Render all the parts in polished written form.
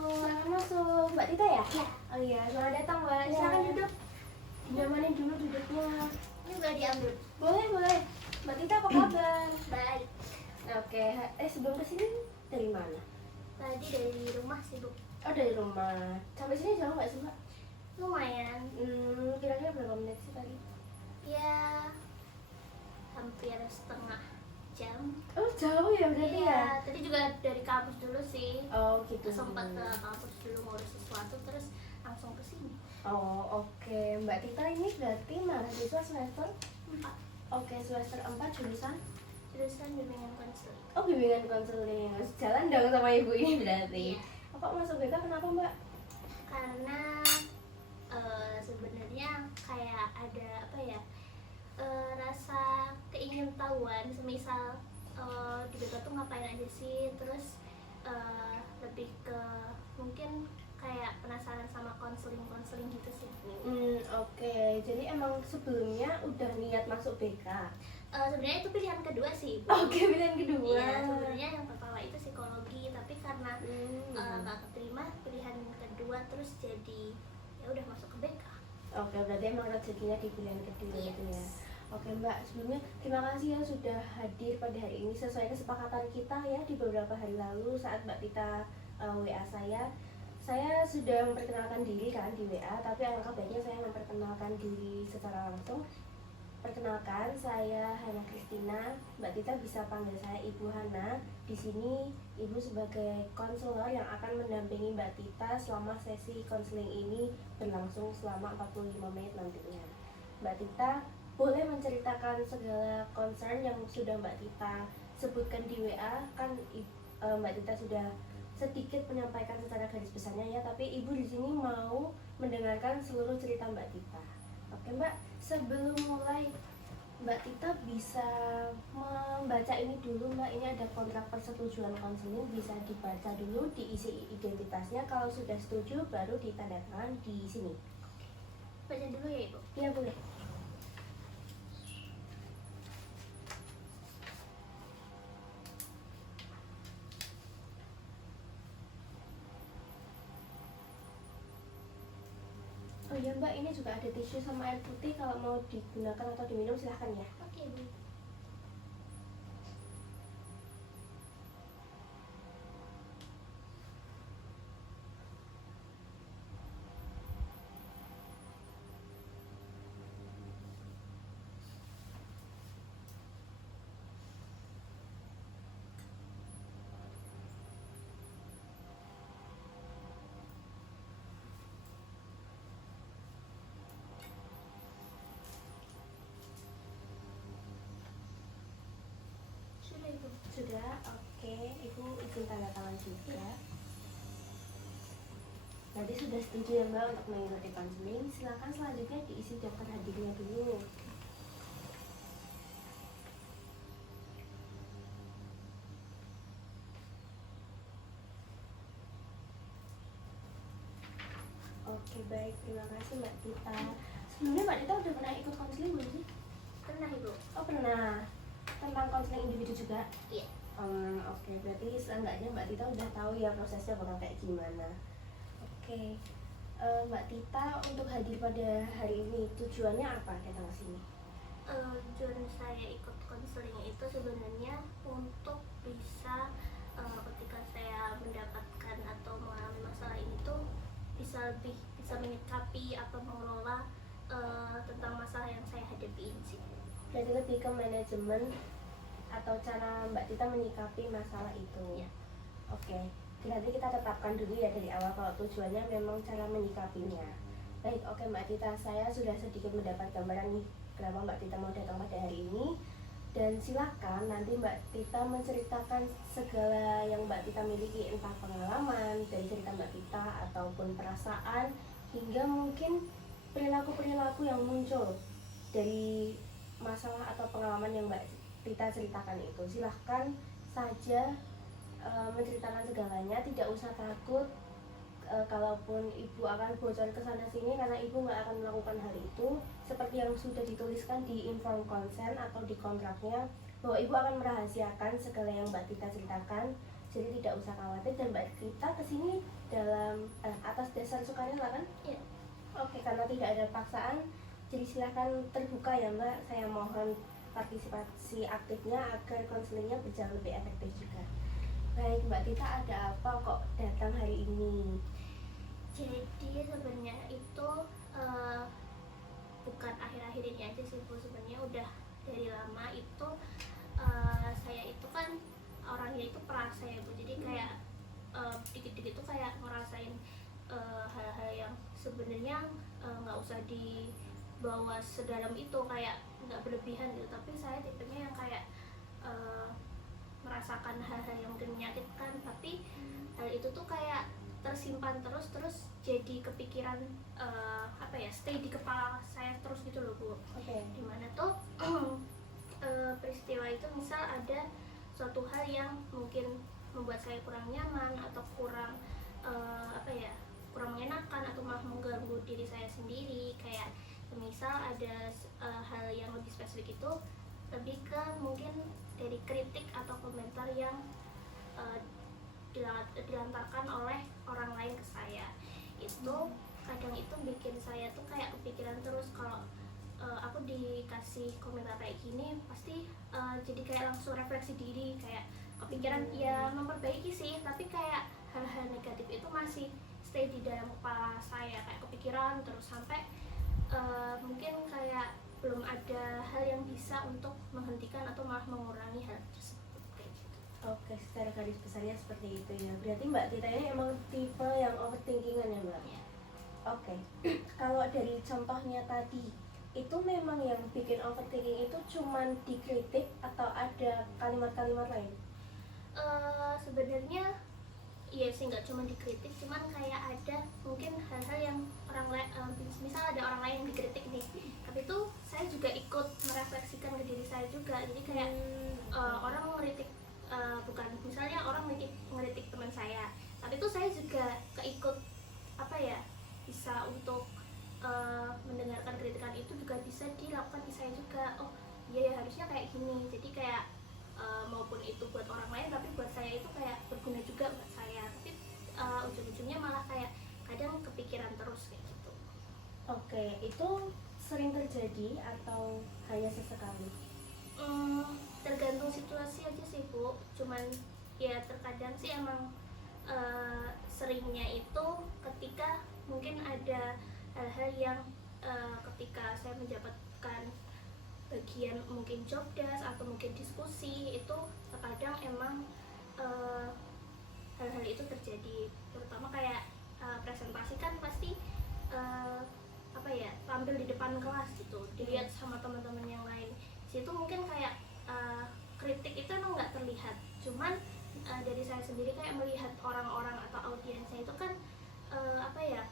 Silakan masuk. Mbak Tita ya? Ya. Oh iya, selamat datang Mbak. Ya. Silakan duduk. Nyamanin dulu duduknya. Ini udah diambil. Boleh, boleh. Mbak Tita apa kabar? Baik. Oke, sebelum kesini dari mana? Tadi dari rumah sih, Bu. Oh, dari rumah. Sampai sini jauh nggak sih Mbak? Lumayan. Kira-kira berapa menit sih tadi? Ya, hampir setengah jam. Oh, jauh ya berarti ya? Iya, tadi juga dari kampus dulu sih. Oh, gitu. Sempat ke kampus dulu ngurus sesuatu terus langsung ke sini. Oh, oke. Mbak Tita ini berarti mahasiswa semester 4. Oke, semester 4 jurusan? Jurusan bimbingan konseling. Oh, bimbingan konseling. Harus jalan dong sama ibu ini berarti. Iya. Kok masuk BK kenapa Mbak? Karena sebenarnya kayak ada apa ya, rasa keingintahuan, semisal di BK tuh ngapain aja sih, terus lebih ke mungkin kayak penasaran sama konseling gitu sih. Oke. Jadi emang sebelumnya udah niat masuk BK? Sebenarnya itu pilihan kedua sih, Bu. Oke, pilihan kedua. Iya, sebenarnya yang pertama itu psikologi, tapi karena nggak keterima pilihan kedua, terus jadi ya udah masuk ke BK. Oke, berarti emang rezekinya di pilihan kedua Yes. gitu ya. Oke Mbak, sebelumnya terima kasih ya sudah hadir pada hari ini sesuai kesepakatan kita ya di beberapa hari lalu saat Mbak Tita WA saya. Saya sudah memperkenalkan diri kan di WA, tapi alangkah baiknya saya memperkenalkan diri secara langsung. Perkenalkan, saya Hana Kristina. Mbak Tita bisa panggil saya Ibu Hana. Di sini Ibu sebagai konselor yang akan mendampingi Mbak Tita selama sesi konseling ini berlangsung selama 45 menit nantinya. Mbak Tita boleh menceritakan segala concern yang sudah Mbak Tita sebutkan di WA. Kan Mbak Tita sudah sedikit menyampaikan secara garis besarnya ya, tapi Ibu di sini mau mendengarkan seluruh cerita Mbak Tita. Oke Mbak, sebelum mulai Mbak Tita bisa membaca ini dulu Mbak. Ini ada kontrak persetujuan konseling, bisa dibaca dulu, diisi identitasnya. Kalau sudah setuju baru ditandatangan di sini. Baca dulu ya, Ibu. Iya boleh. Oh iya Mbak, ini juga ada tisu sama air putih, kalau mau digunakan atau diminum silahkan ya. Oke, Bu. Sudah, Ibu. Sudah, oke. Ibu izin tanda tangan juga. Nanti sudah setuju ya Mbak untuk mengikuti konseling. Silakan selanjutnya diisi daftar hadirnya dulu. Oke baik, terima kasih Mbak Tita. Sebelumnya Mbak Tita udah pernah ikut konseling belum sih? Pernah, Ibu? Oh pernah. Tentang konseling individu juga? Iya. Oke, berarti seenggaknya Mbak Tita udah tahu ya prosesnya bakal kayak gimana. Oke, Mbak Tita untuk hadir pada hari ini tujuannya apa datang ke sini? Tujuan saya ikut konseling itu sebenarnya untuk bisa ketika saya mendapatkan atau mengalami masalah ini tuh bisa menyikapi atau mengelola tentang masalah yang saya hadapi ini sih. Berarti lebih ke manajemen atau cara Mbak Tita menyikapi masalah itu. Ya. Oke, berarti kita tetapkan dulu ya dari awal kalau tujuannya memang cara menyikapinya. Baik, oke Mbak Tita, saya sudah sedikit mendapat gambaran nih kenapa Mbak Tita mau datang pada hari ini. Dan silakan nanti Mbak Tita menceritakan segala yang Mbak Tita miliki, entah pengalaman dari cerita Mbak Tita ataupun perasaan hingga mungkin perilaku-perilaku yang muncul dari masalah atau pengalaman yang Mbak Tita ceritakan itu. Silahkan saja menceritakan segalanya, tidak usah takut kalaupun ibu akan bocor ke sana sini, karena ibu nggak akan melakukan hal itu seperti yang sudah dituliskan di inform consent atau di kontraknya, bahwa ibu akan merahasiakan segala yang Mbak Tita ceritakan jadi tidak usah khawatir. Dan Mbak Tita kesini dalam atas dasar sukarela kan? Iya. Oke, karena tidak ada paksaan, jadi silahkan terbuka ya Mbak. Saya mohon partisipasi aktifnya agar konselingnya berjalan lebih efektif juga. Baik Mbak Tita, ada apa kok datang hari ini? Jadi sebenarnya itu bukan akhir-akhir ini aja sih Bu, sebenarnya udah dari lama itu saya itu kan orangnya itu perasa ya Bu, jadi kayak dikit-dikit tuh kayak ngerasain hal-hal yang sebenarnya nggak usah dibawa sedalam itu, kayak nggak berlebihan gitu, tapi saya tipenya yang kayak merasakan hal-hal yang mungkin menyakitkan, tapi hal itu tuh kayak tersimpan terus jadi kepikiran apa ya, stay di kepala saya terus gitu loh Bu. Oke. Dimana tuh peristiwa itu misal ada suatu hal yang mungkin membuat saya kurang nyaman atau kurang apa ya, kurang mengenakan atau malah mengganggu diri saya sendiri, kayak misal ada hal yang lebih spesifik itu lebih ke mungkin dari kritik atau komentar yang dilantarkan oleh orang lain ke saya. Itu kadang itu bikin saya tuh kayak kepikiran terus, kalau aku dikasih komentar kayak gini pasti jadi kayak langsung refleksi diri, kayak kepikiran ya memperbaiki sih, tapi kayak hal-hal negatif itu masih stay di dalam kepala saya, kayak kepikiran terus sampai mungkin kayak belum ada hal yang bisa untuk menghentikan atau malah mengurangi hal tersebut kayak gitu. Oke, secara garis besarnya seperti itu ya. Berarti Mbak Tita ini emang tipe yang overthinkingan ya Mbak? Ya. Oke. Kalau dari contohnya tadi, itu memang yang bikin overthinking itu cuman dikritik atau ada kalimat-kalimat lain? Sebenarnya iya sih, nggak cuma dikritik, cuman kayak ada mungkin hal-hal yang orang lain, misal ada orang lain yang dikritik nih, tapi itu saya juga ikut merefleksikan ke diri saya juga, jadi kayak orang ngeritik, bukan misalnya orang ngeritik teman saya, tapi itu saya juga keikut apa ya, bisa untuk mendengarkan kritikan itu juga bisa dilakukan di saya juga. Oh iya ya, harusnya kayak gini, jadi kayak maupun itu buat orang lain tapi buat saya itu kayak berguna juga buat saya, tapi ujung-ujungnya malah kayak kadang kepikiran terus kayak gitu. Oke, itu sering terjadi atau hanya sesekali? Tergantung situasi aja sih Bu, cuman ya terkadang sih emang seringnya itu ketika mungkin ada hal-hal yang ketika saya menjabatkan bagian mungkin job desk atau mungkin diskusi, itu terkadang emang hal-hal itu terjadi, terutama kayak presentasi kan pasti apa ya, tampil di depan kelas gitu, dilihat sama teman-teman yang lain. Situ mungkin kayak kritik itu emang nggak terlihat, cuman dari saya sendiri kayak melihat orang-orang atau audiensnya itu kan apa ya,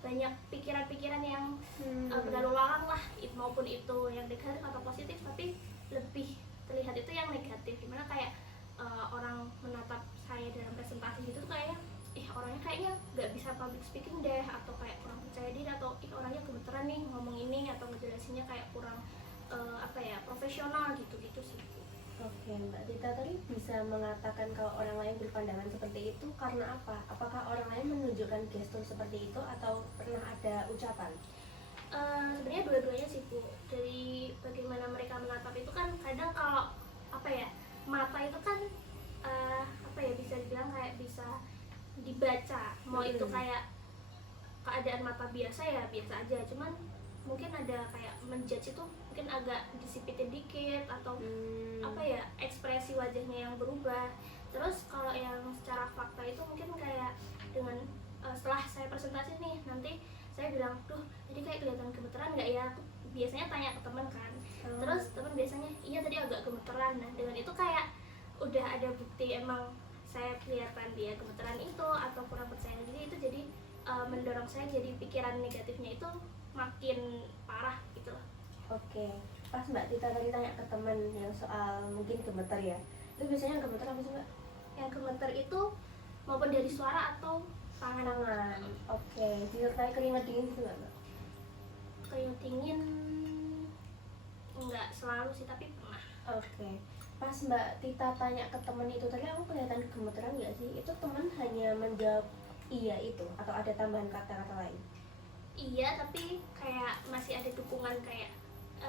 banyak pikiran-pikiran yang berlalu lalang lah, maupun itu yang negatif atau positif, tapi lebih terlihat itu yang negatif, dimana kayak orang menatap saya dalam presentasi gitu tuh kayaknya orangnya kayaknya nggak bisa public speaking deh, atau kayak kurang percaya diri, atau orangnya gemeteran nih ngomong ini, atau ngejelasinnya kayak kurang apa ya, profesional gitu-gitu sih. Oke, Mbak Tita tadi bisa mengatakan kalau orang lain berpandangan seperti itu karena apa? Apakah orang lain menunjukkan gestur seperti itu atau pernah ada ucapan? Sebenarnya dua-duanya sih Bu. Dari bagaimana mereka menatap itu kan kadang kalau apa ya, mata itu kan apa ya, bisa dibilang kayak bisa dibaca, mau itu kayak keadaan mata biasa ya biasa aja, cuman mungkin ada kayak menjudge itu mungkin agak disipitin dikit, atau apa ya, ekspresi wajahnya yang berubah. Terus kalau yang secara fakta itu mungkin kayak dengan setelah saya presentasi nih, nanti saya bilang, duh jadi kayak kelihatan gemeteran nggak ya, aku biasanya tanya ke teman kan, terus teman biasanya iya tadi agak gemeteran. Nah dengan itu kayak udah ada bukti emang saya kelihatan dia gemeteran itu atau kurang percaya diri, itu jadi mendorong saya jadi pikiran negatifnya itu makin parah gitu loh. Oke, pas Mbak Tita tadi tanya ke teman yang soal mungkin gemeter ya, itu biasanya yang gemeter apa sih Mbak? Yang gemeter itu maupun dari suara atau tangan. Oke, disertai keringat dingin gitu nggak Mbak? Keringat dingin enggak selalu sih, tapi pernah. Oke, pas Mbak Tita tanya ke temen itu tadi, aku kelihatan gemeteran nggak sih? Itu temen hanya menjawab iya itu atau ada tambahan kata-kata lain? Iya, tapi kayak masih ada dukungan kayak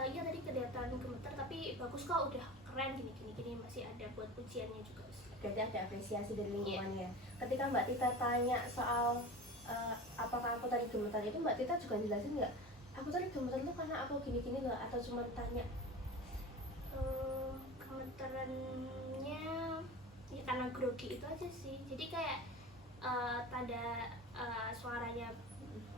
iya tadi kelihatan gemeter tapi bagus kok, udah keren gini gini gini, masih ada buat pujiannya juga sih. Berarti ada apresiasi dari Iya. lingkungannya. Ketika Mbak Tita tanya soal apakah aku tadi gemetar, itu Mbak Tita juga jelasin nggak? Aku tadi gemetar tuh karena aku gini-gini loh, atau cuma tanya? Gemeterannya ya karena grogi itu aja sih, jadi kayak tanda suaranya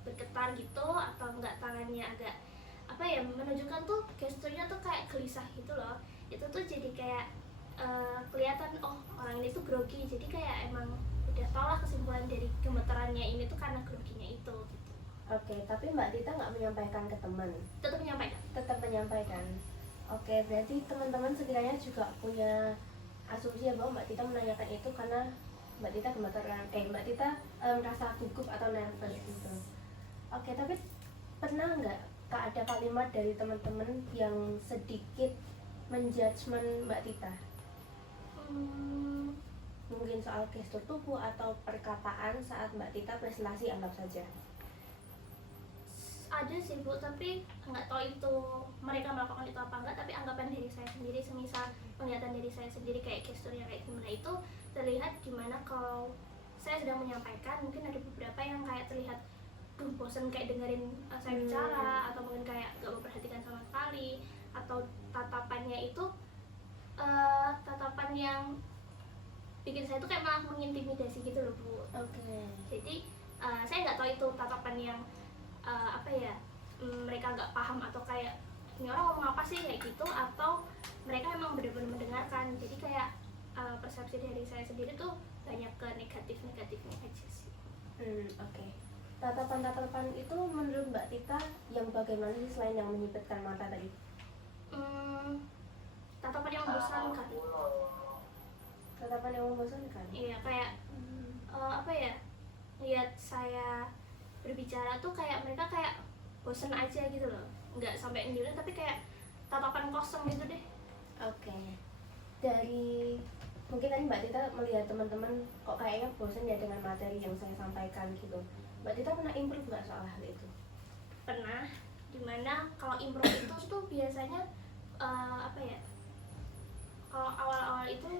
bergetar gitu, atau enggak tangannya agak apa ya, menunjukkan tuh gesturnya tuh kayak gelisah gitu loh. Itu tuh jadi kayak kelihatan oh orang ini tuh grogi, jadi kayak emang udah tau lah kesimpulan dari gemeterannya ini tuh karena groginya itu gitu. Oke, tapi Mbak Tita nggak menyampaikan ke teman? Tetap menyampaikan. Tetap menyampaikan. Oke, berarti teman-teman sekiranya juga punya asumsi ya bahwa Mbak Tita menanyakan itu karena Mbak Tita gemeteran, Mbak Tita merasa gugup atau nervous gitu. Oke, tapi pernah nggak Kak ada kalimat dari teman-teman yang sedikit menjudgment Mbak Tita? Mungkin soal gestur tubuh atau perkataan saat Mbak Tita presentasi, anggap saja. Ada sih Bu, tapi nggak tahu itu mereka melakukan itu apa enggak, tapi anggapan dari saya sendiri, semisal penglihatan dari saya sendiri kayak gesturnya kayak gimana itu terlihat gimana kalau saya sedang menyampaikan. Mungkin ada beberapa yang kayak terlihat bosan kayak dengerin saya bicara, atau mungkin kayak gak memperhatikan sama sekali, atau tatapannya itu tatapan yang bikin saya tuh kayak malah mengintimidasi gitu loh Bu. Oke. Jadi saya nggak tahu itu tatapan yang apa ya, mereka nggak paham atau kayak ini orang ngomong apa sih kayak gitu, atau mereka emang benar-benar mendengarkan. Jadi kayak persepsi dari saya sendiri tuh banyak ke negatifnya aja sih. Oke. Tatapan-tatapan itu menurut Mbak Tita yang bagaimana sih selain yang menyipitkan mata tadi? Tatapan yang membosankan. Tatapan yang membosankan? Iya, kayak apa ya, lihat saya berbicara tuh kayak mereka kayak bosen aja gitu loh, nggak sampai nyuruh tapi kayak tatapan kosong gitu deh. Oke. Dari mungkin tadi Mbak Tita melihat teman-teman kok kayaknya bosan ya dengan materi yang saya sampaikan gitu. Mbak Tita pernah improve nggak soal hal itu? Pernah, dimana kalau improve itu tuh biasanya apa ya, kalau awal-awal itu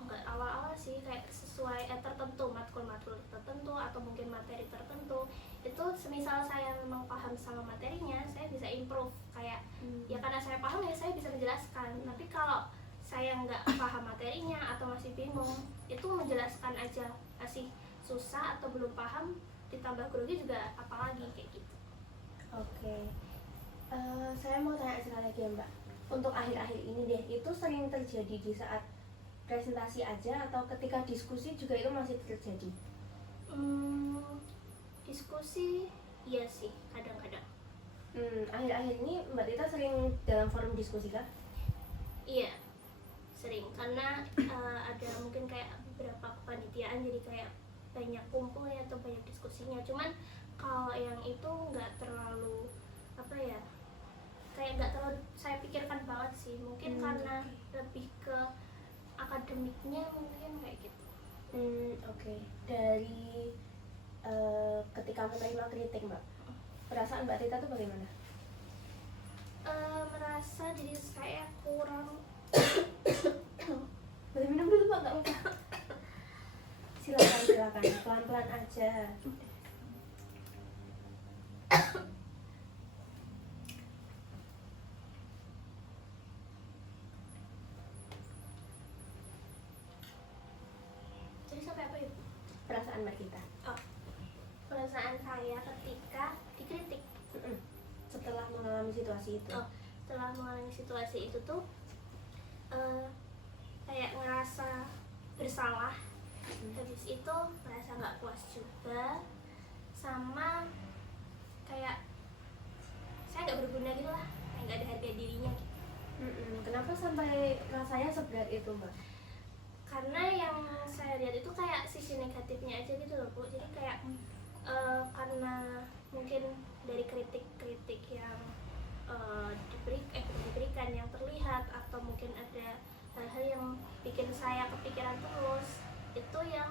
enggak awal-awal sih, kayak sesuai tertentu, matkul-matkul tertentu atau mungkin materi tertentu itu semisal saya memang paham sama materinya, saya bisa improve kayak ya karena saya paham ya saya bisa menjelaskan. Tapi kalau saya nggak paham materinya atau masih bingung, itu menjelaskan aja masih susah atau belum paham, ditambah grogi juga apalagi kayak gitu. Oke. Saya mau tanya sekali lagi ya Mbak, untuk akhir-akhir ini deh, itu sering terjadi di saat presentasi aja atau ketika diskusi juga itu masih terjadi? Diskusi iya sih kadang-kadang. Akhir-akhir ini Mbak Tita sering dalam forum diskusi kah? Iya, sering, karena ada mungkin kayak beberapa kepanitiaan jadi kayak banyak kumpulnya atau banyak diskusinya. Cuman kalau yang itu nggak terlalu apa ya, kayak nggak terlalu saya pikirkan banget sih, mungkin karena lebih ke akademiknya mungkin kayak gitu. Oke. Dari ketika menerima kritik Mbak, perasaan Mbak Tita tuh bagaimana? Merasa diri saya kurang. Boleh minum dulu Mbak, nggak apa-apa. Silakan, pelan-pelan aja. Jadi sampai apa ya? Perasaan Mbak Tita Perasaan saya ketika dikritik. setelah mengalami situasi itu. Setelah mengalami situasi itu tuh kayak ngerasa bersalah. Habis itu ngerasa nggak puas juga, sama kayak saya nggak berguna gitu lah, kayak nggak ada harga dirinya gitu. Kenapa sampai rasanya seberat itu Mbak? Karena yang saya lihat itu kayak sisi negatifnya aja gitu loh Bu. Jadi kayak karena mungkin dari kritik-kritik yang diberikan yang terlihat, atau mungkin ada hal-hal yang bikin saya kepikiran terus itu yang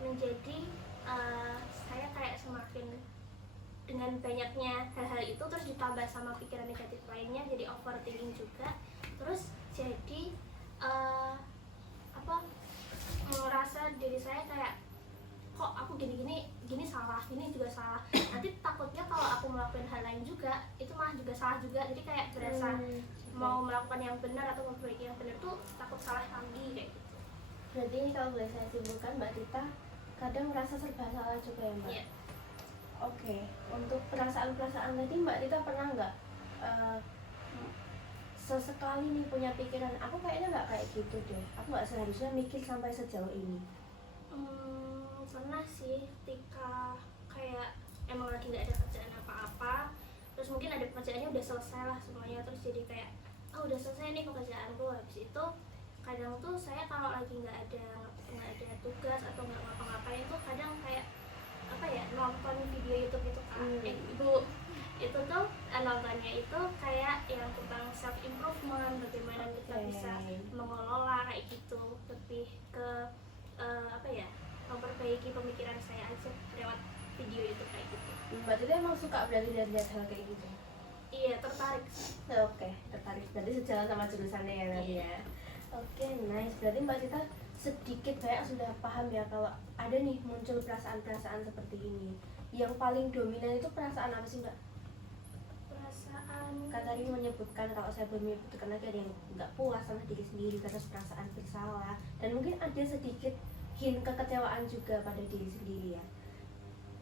menjadi saya kayak semakin dengan banyaknya hal-hal itu terus ditambah sama pikiran negatif lainnya jadi overthinking juga terus jadi merasa diri saya kayak kok aku gini salah gini juga salah nanti takutnya kalau aku melakukan hal lain juga itu malah juga salah juga jadi kayak berasa mau melakukan yang benar atau memperbaiki yang benar tuh takut salah lagi kayak gitu. Berarti ini kalau boleh saya simpulkan Mbak Tita kadang merasa serba salah juga ya Mbak? Iya. Oke, untuk perasaan-perasaan tadi Mbak Tita pernah nggak sesekali nih punya pikiran aku kayaknya nggak kayak gitu deh, aku nggak seharusnya mikir sampai sejauh ini? Pernah sih ketika kayak emang lagi nggak ada kerjaan apa-apa terus mungkin ada pekerjaannya udah selesai lah semuanya terus jadi kayak udah selesai nih pekerjaanku habis itu kadang tuh saya kalau lagi nggak ada tugas atau nggak ngapa-ngapain tuh kadang kayak nonton video YouTube itu kan ibu itu tuh nontonnya itu kayak yang tentang self improvement bagaimana kita bisa mengelola kayak gitu lebih ke memperbaiki pemikiran saya aja lewat video itu kayak gitu. Mbak Tita emang suka berarti lihat hal kayak gitu? Iya, tertarik. Oke, tertarik berarti sejalan sama jurusannya ya tadi ya. Oke, nice. Berarti Mbak Tita sedikit banyak sudah paham ya kalau ada nih muncul perasaan-perasaan seperti ini. Yang paling dominan itu perasaan apa sih Mbak? Perasaan Kan tadi menyebutkan kalau saya belum menyebutkan lagi ada yang nggak puas sama diri sendiri terus perasaan bersalah dan mungkin ada sedikit hint kekecewaan juga pada diri sendiri ya.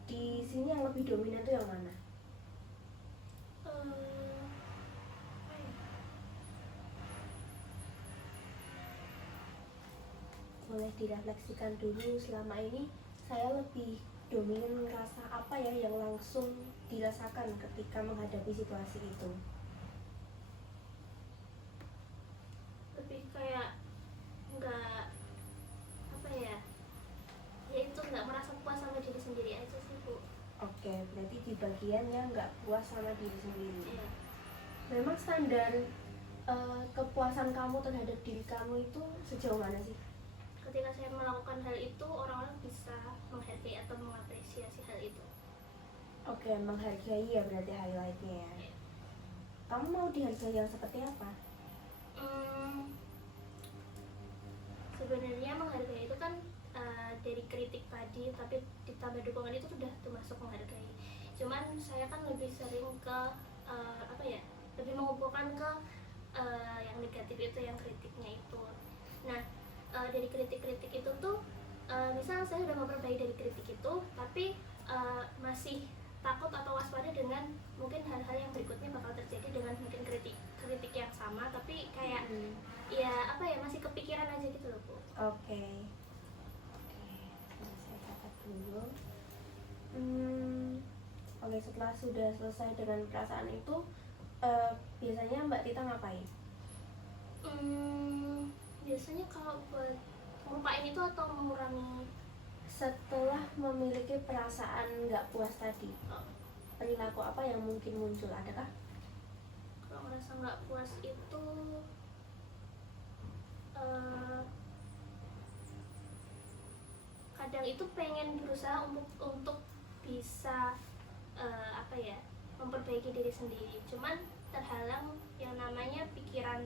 Di sini yang lebih dominan tuh yang mana? Boleh direfleksikan dulu selama ini saya lebih dominan ngerasa apa ya yang langsung dirasakan ketika menghadapi situasi itu. lebih kayak nggak nggak merasa puas sama diri sendiri aja sih Bu. Oke, berarti di bagian yang nggak puas sama diri sendiri. Iya. Memang standar kepuasan kamu terhadap diri kamu itu sejauh mana sih? Ketika saya melakukan hal itu orang-orang bisa menghargai atau mengapresiasi hal itu. Oke, menghargai ya berarti highlightnya ya. Iya. Kamu mau dihargai yang seperti apa? Sebenarnya menghargai itu kan dari kritik tadi tapi ditambah dukungan itu sudah termasuk menghargai cuman saya kan lebih sering ke lebih mengumpulkan ke yang negatif itu yang kritiknya itu nah dari kritik-kritik itu tuh misal saya udah memperbaiki dari kritik itu tapi masih takut atau waspada dengan mungkin hal-hal yang berikutnya bakal terjadi dengan mungkin kritik yang sama tapi kayak masih kepikiran aja gitu loh Bu. Oke. Saya catat dulu. Oke, setelah sudah selesai dengan perasaan itu, biasanya Mbak Tita ngapain? Biasanya kalau buat melupain itu atau mengurangi Setelah memiliki perasaan nggak puas tadi, perilaku apa yang mungkin muncul? Adakah? kalau merasa nggak puas itu kadang itu pengen berusaha untuk bisa memperbaiki diri sendiri cuman terhalang yang namanya pikiran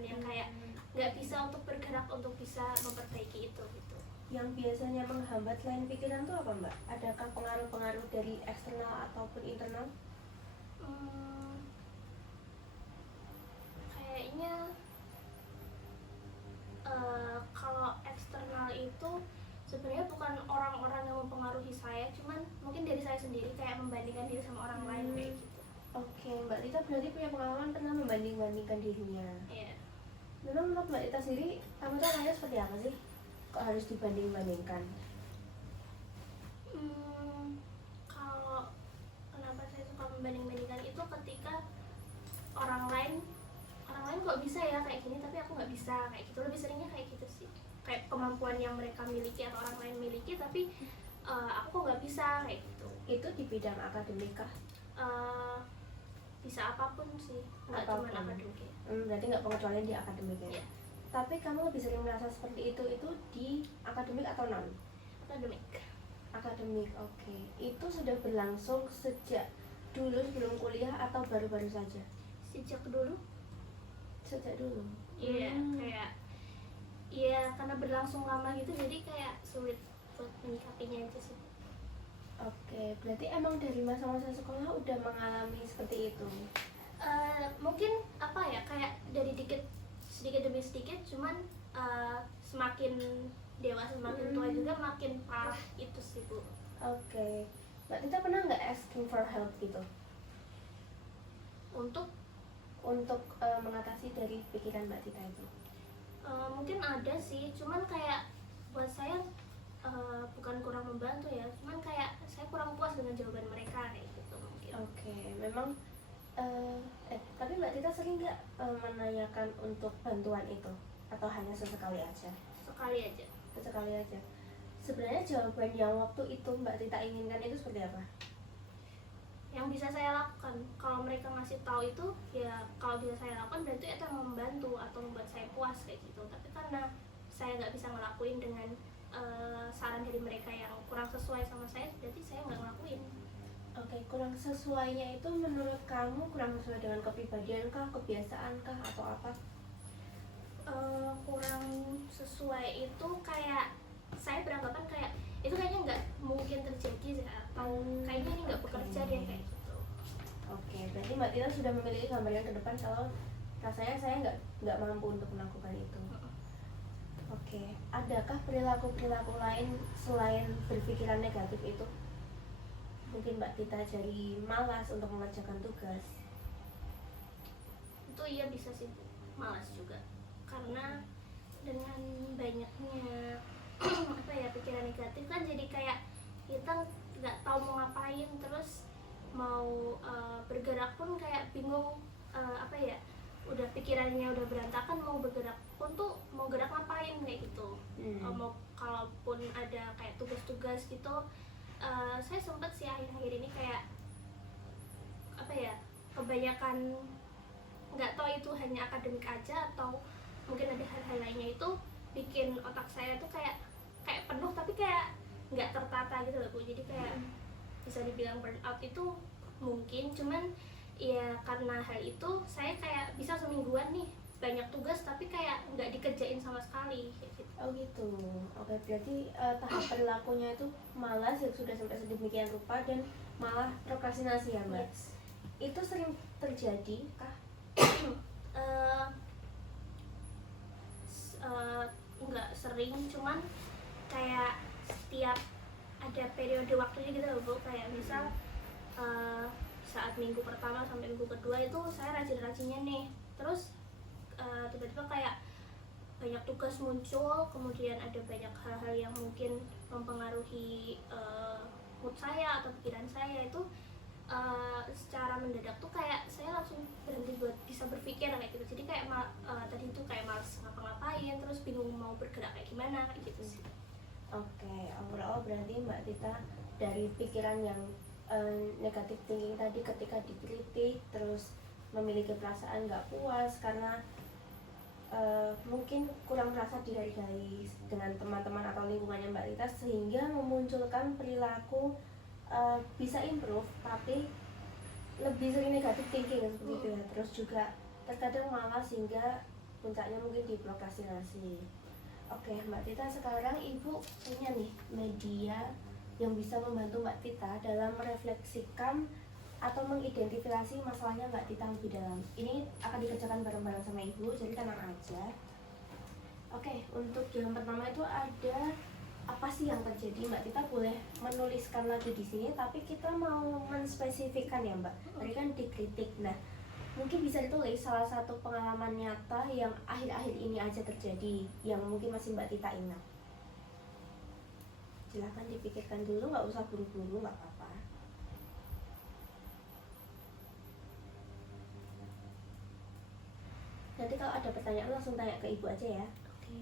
yang kayak nggak bisa untuk bergerak untuk bisa memperbaiki itu gitu. Yang biasanya menghambat selain pikiran itu apa Mbak? Adakah pengaruh-pengaruh dari eksternal ataupun internal? Kayaknya kalau eksternal itu sebenarnya bukan orang-orang yang mempengaruhi saya cuman mungkin dari saya sendiri kayak membandingkan diri sama orang lain kayak gitu. Oke, Mbak Tita berarti punya pengalaman pernah membanding-bandingkan dirinya. Iya. Memang menurut Mbak Tita sendiri, kamu tuh orangnya seperti apa sih? Kok harus dibanding-bandingkan? Kalau kenapa saya suka membanding-bandingkan itu ketika orang lain kok bisa ya kayak gini tapi aku nggak bisa kayak gitu lebih seringnya kayak gitu sih kayak kemampuan yang mereka miliki atau orang lain miliki tapi aku kok nggak bisa kayak gitu. Itu di bidang akademik kah? Bisa apapun sih nggak cuma akademik ya. Berarti nggak pengecualian di akademik ya? Iya. Tapi kamu lebih sering merasa seperti itu di akademik atau non? Akademik. Akademik, oke. Itu sudah berlangsung sejak dulu sebelum kuliah atau baru-baru saja? Sejak dulu. Sejak dulu. Iya, kayak iya karena berlangsung lama gitu jadi kayak sulit buat menyikapinya aja sih. Oke, berarti emang dari masa-masa sekolah udah mengalami seperti itu. Mungkin apa ya kayak dari sedikit demi sedikit, cuman semakin dewasa semakin tua juga makin parah itu sih Bu. Oke, Mbak Tita pernah nggak asking for help gitu Untuk untuk mengatasi dari pikiran Mbak Tita itu? mungkin ada sih, cuman kayak buat saya bukan kurang membantu ya, cuman kayak saya kurang puas dengan jawaban mereka kayak gitu mungkin. Oke, memang tapi Mbak Tita sering nggak menanyakan untuk bantuan itu atau hanya sesekali aja? Sekali aja. Sesekali aja. Sebenarnya jawaban yang waktu itu Mbak Tita inginkan itu seperti apa? Yang bisa saya lakukan kalau mereka ngasih tahu itu ya, kalau bisa saya lakukan berarti itu yang membantu atau membuat saya puas kayak gitu. Tapi karena saya nggak bisa ngelakuin dengan saran dari mereka yang kurang sesuai sama saya, berarti saya nggak ngelakuin. Oke, kurang sesuainya itu menurut kamu kurang sesuai dengan kepribadian kah, kebiasaan kah, atau apa? Kurang sesuai itu kayak saya beranggapan kayak itu kayaknya nggak mungkin terjadi sih, atau kayaknya ini nggak bekerja deh kayak gitu. Oke, berarti Mbak Tita sudah memiliki gambaran ke depan kalau rasanya saya nggak mampu untuk melakukan itu. Oke, adakah perilaku-perilaku lain selain berpikiran negatif itu? Mungkin Mbak Tita jadi malas untuk mengerjakan tugas. Itu iya bisa sih Bu. Malas juga karena dengan banyaknya apa ya pikiran negatif kan jadi kayak kita nggak tahu mau ngapain, terus mau bergerak pun kayak bingung, apa ya, udah pikirannya udah berantakan, mau bergerak pun tuh mau gerak ngapain kayak gitu. Mau kalaupun ada kayak tugas-tugas gitu, saya sempet sih akhir-akhir ini kayak apa ya, kebanyakan nggak tahu itu hanya akademik aja atau mungkin ada hal-hal lainnya, itu bikin otak saya tuh kayak penuh tapi kayak nggak tertata gitu loh Bu. Jadi kayak bisa dibilang burnout itu mungkin, cuman ya karena hal itu saya kayak bisa semingguan nih banyak tugas tapi kayak nggak dikerjain sama sekali kayak gitu. Oh gitu. Oke, berarti tahap perilakunya itu malas yang sudah sampai sedemikian rupa dan malah prokrastinasi ya Mbak? Yes. Itu sering terjadi kah? Nggak sering, cuman kayak setiap ada periode waktunya gitu loh Bu. Kayak misal saat minggu pertama sampai minggu kedua itu saya rajin-rajinnya nih, terus tiba-tiba kayak banyak tugas muncul, kemudian ada banyak hal-hal yang mungkin mempengaruhi mood saya atau pikiran saya itu, secara mendadak tuh kayak saya langsung berhenti buat bisa berpikir kayak gitu. Jadi kayak tadi itu kayak males ngapa-ngapain, terus bingung mau bergerak kayak gimana kayak gitu sih. Oke, overall berarti Mbak Tita dari pikiran yang negatif thinking tadi ketika dikritik terus memiliki perasaan nggak puas karena mungkin kurang merasa dihargai dengan teman-teman atau lingkungannya Mbak Tita sehingga memunculkan perilaku bisa improve tapi lebih sering negatif thinking seperti itu ya. Terus juga terkadang malas hingga puncaknya mungkin di prokrastinasi. Oke Mbak Tita, sekarang Ibu punya nih media yang bisa membantu Mbak Tita dalam merefleksikan atau mengidentifikasi masalahnya Mbak Tita lebih dalam. Ini akan dikerjakan bareng-bareng sama Ibu, jadi tenang aja. Oke, untuk yang pertama itu ada apa sih yang terjadi. Mbak Tita boleh menuliskan lagi di sini, tapi kita mau menspesifikkan ya Mbak. Tadi kan dikritik. Nah, mungkin bisa ditulis salah satu pengalaman nyata yang akhir-akhir ini aja terjadi, yang mungkin masih Mbak Tita ingat. Silahkan dipikirkan dulu, nggak usah buru-buru, nggak apa-apa. Nanti kalau ada pertanyaan langsung tanya ke Ibu aja ya. Oke.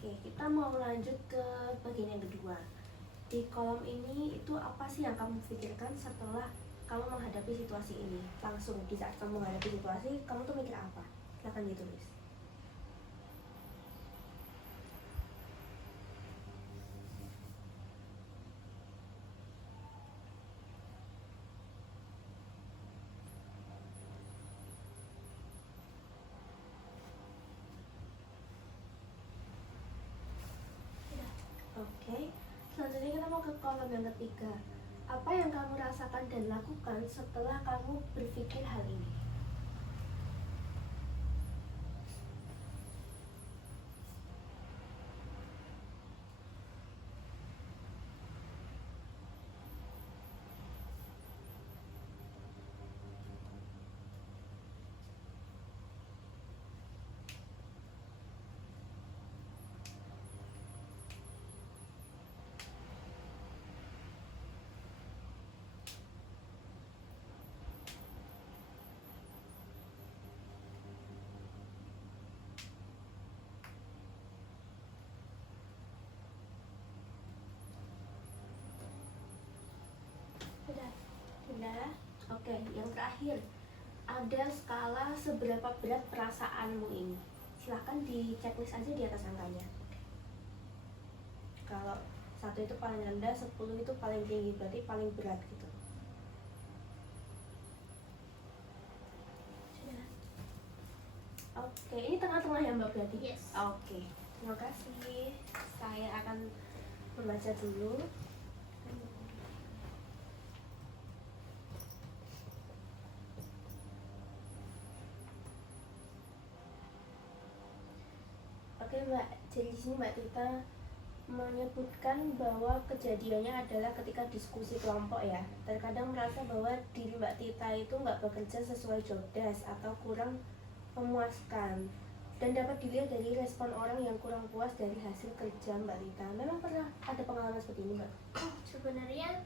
Oke, kita mau lanjut ke bagian yang kedua. Di kolom ini itu apa sih yang kamu pikirkan setelah kamu menghadapi situasi ini? Langsung di saat kamu menghadapi situasi, kamu tuh mikir apa? Silahkan ditulis. Oke, selanjutnya kita mau ke kolom yang ketiga. Apa yang kamu rasakan dan lakukan setelah kamu berpikir hal ini? Sudah? Oke, yang terakhir. Ada skala seberapa berat perasaanmu ini? Silahkan di checklist aja di atas angkanya. Kalau 1 itu paling rendah, 10 itu paling tinggi, berarti paling berat gitu. Sudah. Oke, ini tengah-tengah ya Mbak berarti? Yes. Oke, terima kasih. Saya akan membaca dulu. Oke Mbak, jadi di sini Mbak Tita menyebutkan bahwa kejadiannya adalah ketika diskusi kelompok ya. Terkadang merasa bahwa diri Mbak Tita itu nggak bekerja sesuai job desk atau kurang memuaskan. Dan dapat dilihat dari respon orang yang kurang puas dari hasil kerja Mbak Tita. Memang pernah ada pengalaman seperti ini Mbak? Sebenarnya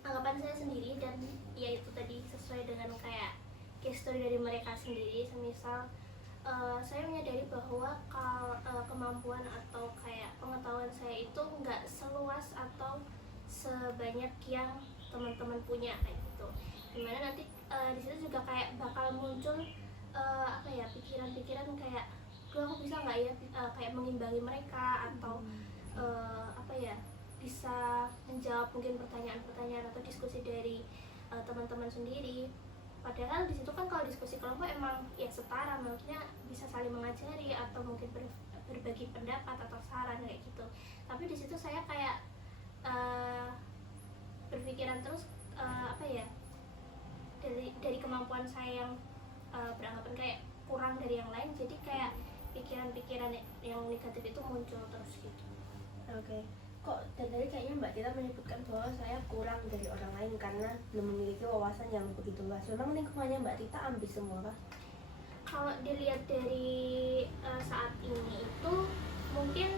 anggapan saya sendiri, dan ya itu tadi sesuai dengan kayak case story dari mereka sendiri. Semisal saya menyadari bahwa kemampuan atau kayak pengetahuan saya itu nggak seluas atau sebanyak yang teman-teman punya kayak gitu. Dimana nanti di situ juga kayak bakal muncul apa ya, pikiran-pikiran kayak, duh aku bisa nggak ya kayak mengimbangi mereka, atau apa ya, bisa menjawab mungkin pertanyaan-pertanyaan atau diskusi dari teman-teman sendiri. Padahal di situ kan kalau diskusi kelompok emang ya setara, maksudnya bisa saling mengajari atau mungkin berbagi pendapat atau saran kayak gitu. Tapi di situ saya kayak berpikiran terus apa ya, dari kemampuan saya yang beranggapan kayak kurang dari yang lain, jadi kayak pikiran-pikiran yang negatif itu muncul terus gitu. Oke. Kok dari tadi kayaknya Mbak Tita menyebutkan bahwa saya kurang dari orang lain karena belum memiliki wawasan yang begitu luas. Memang lingkungannya Mbak Tita ambis semua kah? Kalau dilihat dari saat ini itu mungkin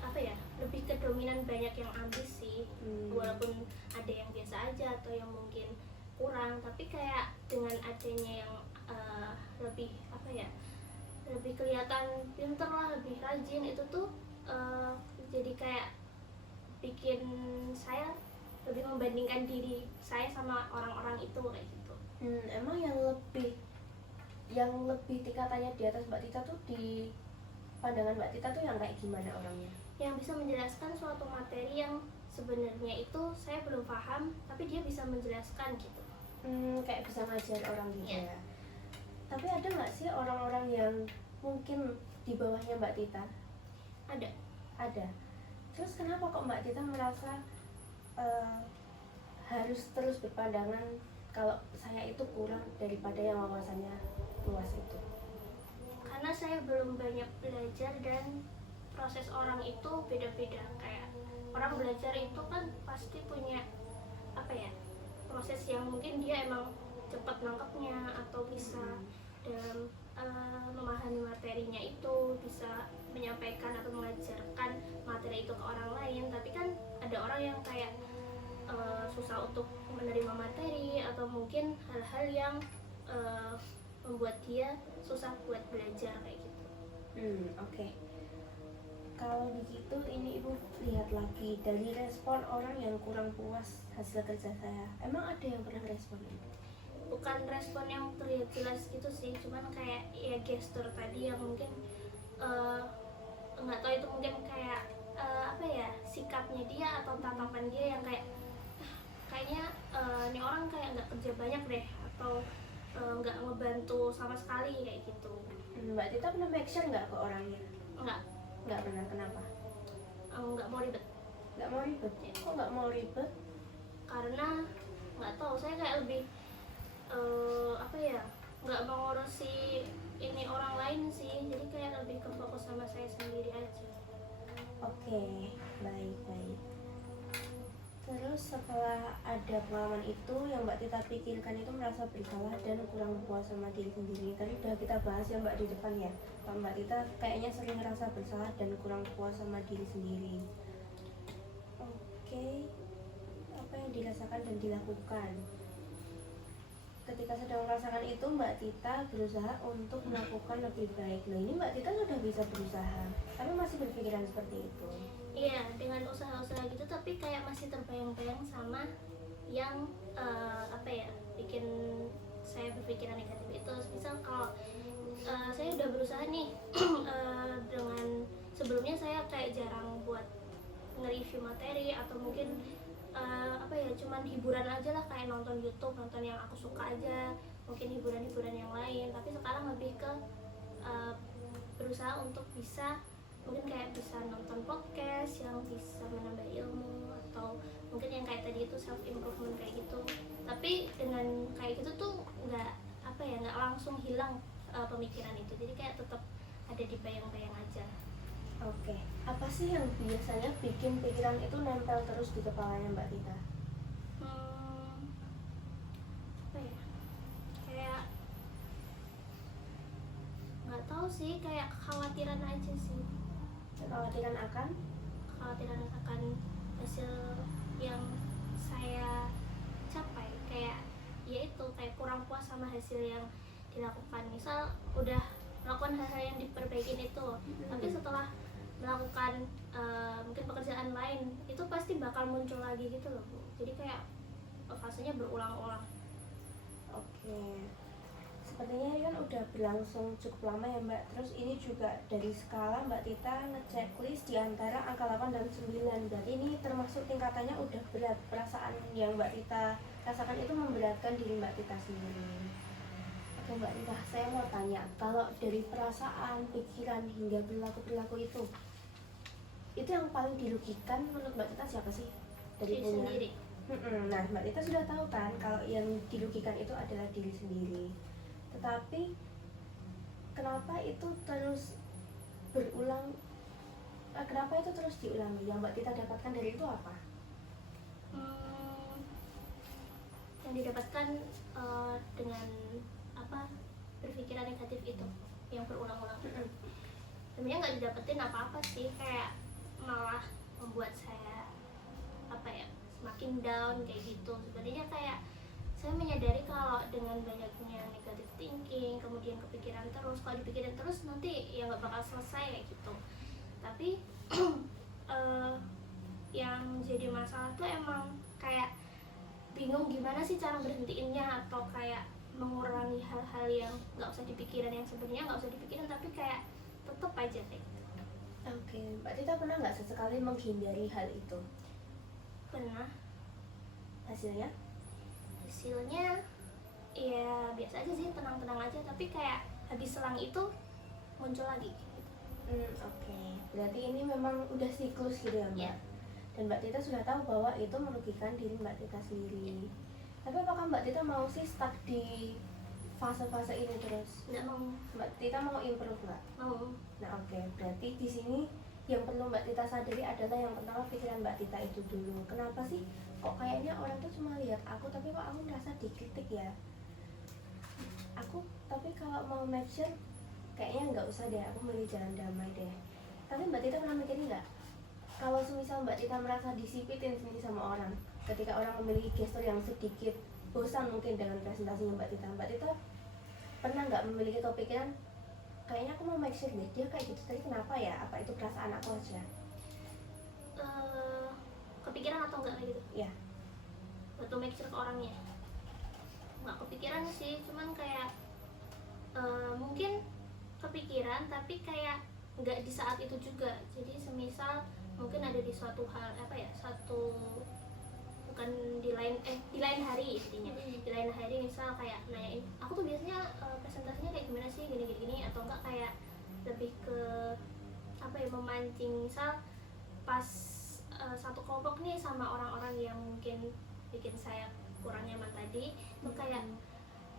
apa ya, lebih ke dominan banyak yang ambis sih. Walaupun ada yang biasa aja atau yang mungkin kurang, tapi kayak dengan adanya yang lebih apa ya, lebih kelihatan pinter lah, lebih rajin, itu tuh jadi kayak bikin saya lebih membandingkan diri saya sama orang-orang itu kayak gitu. Emang yang lebih tingkatannya di atas Mbak Tita tuh, di pandangan Mbak Tita tuh yang kayak gimana orangnya? Yang bisa menjelaskan suatu materi yang sebenarnya itu saya belum paham, tapi dia bisa menjelaskan gitu. Kayak bisa ngajar orang gitu Iya. ya. Tapi ada nggak sih orang-orang yang mungkin di bawahnya Mbak Tita? Ada. Ada. Terus kenapa kok Mbak Tita merasa harus terus berpandangan kalau saya itu kurang daripada yang wawasannya luas itu? Karena saya belum banyak belajar, dan proses orang itu beda-beda. Kayak orang belajar itu kan pasti punya apa ya, proses yang mungkin dia emang cepat nangkepnya atau bisa dalam memahami materinya itu, bisa menyampaikan atau mengajarkan materi itu ke orang lain. Tapi kan ada orang yang kayak susah untuk menerima materi, atau mungkin hal-hal yang membuat dia susah buat belajar kayak gitu. Oke. Kalau begitu ini ibu lihat lagi dari respon orang yang kurang puas hasil kerja saya. Emang ada yang pernah respon ibu? Bukan respon yang terlihat jelas gitu sih, cuman kayak ya gestur tadi yang mungkin eh, nggak tahu itu mungkin kayak apa ya, sikapnya dia atau tatapan dia yang kayak kayaknya ini orang kayak nggak kerja banyak deh, atau nggak ngebantu sama sekali kayak gitu. Mbak Tita pernah make sure nggak ke orangnya? nggak Nggak pernah. Kenapa? nggak mau ribet. Nggak mau ribet. Kok nggak mau ribet? Karena nggak tahu, saya kayak lebih apa ya, nggak mau ngurusi ini orang lain sih, jadi kayak lebih ke fokus sama saya sendiri aja. Oke, baik. Terus setelah ada pengalaman itu yang Mbak Tita pikirkan itu merasa bersalah dan kurang puas sama diri sendiri. Tadi udah kita bahas ya Mbak di depan ya. Kalau Mbak Tita kayaknya sering merasa bersalah dan kurang puas sama diri sendiri. Oke, apa yang dirasakan dan dilakukan? Ketika sedang merasakan itu Mbak Tita berusaha untuk melakukan lebih baik. Nah ini Mbak Tita sudah bisa berusaha, tapi masih berpikiran seperti itu. Iya, dengan usaha-usaha gitu tapi kayak masih terbayang-bayang sama yang apa ya, bikin saya berpikiran negatif itu. Misal kalau saya udah berusaha nih dengan sebelumnya saya kayak jarang buat nge-review materi, atau mungkin apa ya, cuman hiburan aja lah, kayak nonton YouTube, nonton yang aku suka aja, mungkin hiburan-hiburan yang lain. Tapi sekarang lebih ke uh, berusaha untuk bisa, mungkin kayak bisa nonton podcast yang bisa menambah ilmu, atau mungkin yang kayak tadi itu self improvement kayak gitu. Tapi dengan kayak gitu tuh nggak apa ya, nggak langsung hilang pemikiran itu, jadi kayak tetap ada di bayang-bayang aja. Oke, apa sih yang biasanya bikin pikiran itu nempel terus di kepalanya Mbak Tita? Apa ya, kayak nggak tahu sih, kayak kekhawatiran aja sih. Kekhawatiran akan? Kekhawatiran akan hasil yang saya capai, kayak ya itu, kayak kurang puas sama hasil yang dilakukan. Misal udah melakukan hal-hal yang diperbaikin itu, tapi setelah melakukan mungkin pekerjaan lain itu pasti bakal muncul lagi gitu loh Bu. Jadi kayak fasenya berulang-ulang. Oke, sepertinya ini kan udah berlangsung cukup lama ya Mbak. Terus ini juga dari skala Mbak Tita ngechecklist di antara angka 8 dan 9. Berarti ini termasuk tingkatannya udah berat. Perasaan yang Mbak Tita rasakan itu memberatkan diri Mbak Tita sendiri. Oke Mbak Tita, saya mau tanya, kalau dari perasaan, pikiran hingga perilaku itu yang paling dirugikan menurut Mbak Tita siapa sih? Diri punya- sendiri. Nah, Mbak Tita sudah tahu kan kalau yang dirugikan itu adalah diri sendiri. Tetapi kenapa itu terus berulang? Kenapa itu terus diulangi? Yang Mbak Tita dapatkan dari itu apa? Yang didapatkan dengan apa, berpikiran negatif itu yang berulang-ulang. Sebenarnya nggak didapetin apa-apa sih, kayak malah membuat saya apa ya, semakin down kayak gitu. Sebenarnya kayak saya menyadari kalau dengan banyaknya negatif thinking, kemudian kepikiran terus, kalau dipikirin terus nanti ya nggak bakal selesai kayak gitu. Tapi yang jadi masalah tuh emang kayak bingung gimana sih cara berhentiinnya, atau kayak mengurangi hal-hal yang nggak usah dipikirin, yang sebenarnya nggak usah dipikirin tapi kayak tetep aja kayak gitu. Oke, Mbak Tita pernah nggak sesekali menghindari hal itu? Pernah. Hasilnya? Hasilnya ya biasa aja sih, tenang-tenang aja, tapi kayak habis selang itu muncul lagi. Oke. Berarti ini memang udah siklus gitu ya Mbak? Ya. Dan Mbak Tita sudah tahu bahwa itu merugikan diri Mbak Tita sendiri. Tapi apakah Mbak Tita mau sih stuck di fase-fase ini terus? Nggak mau. Mbak Tita mau improve nggak? Mau. Nah oke, berarti di sini yang perlu Mbak Tita sadari adalah yang pertama pikiran Mbak Tita itu dulu. Kenapa sih kok kayaknya orang tuh cuma lihat aku tapi kok aku merasa dikritik ya? Aku tapi kalau mau make sure kayaknya nggak usah deh, aku milih jalan damai deh. Tapi Mbak Tita pernah mikirin nggak? Kalau semisal Mbak Tita merasa disipitin sendiri sama orang, ketika orang memiliki gestur yang sedikit bosan mungkin dengan presentasinya Mbak Tita pernah nggak memiliki kepikiran kayaknya aku mau make sure deh dia kayak gitu tadi, kenapa ya? Apa itu perasaan aku aja? Kepikiran atau enggak kayak gitu? Ya. Atau make sure ke orangnya? Nggak kepikiran sih, cuman kayak mungkin kepikiran tapi kayak nggak di saat itu juga. Jadi semisal mungkin ada di suatu hal apa ya, satu bukan di lain hari intinya. Di lain hari misal kayak nanyain aku tuh biasanya presentasinya kayak gimana sih gini gini gini, atau enggak kayak lebih ke apa ya, memancing misal pas satu kelompok nih sama orang-orang yang mungkin bikin saya kurang nyaman tadi itu kayak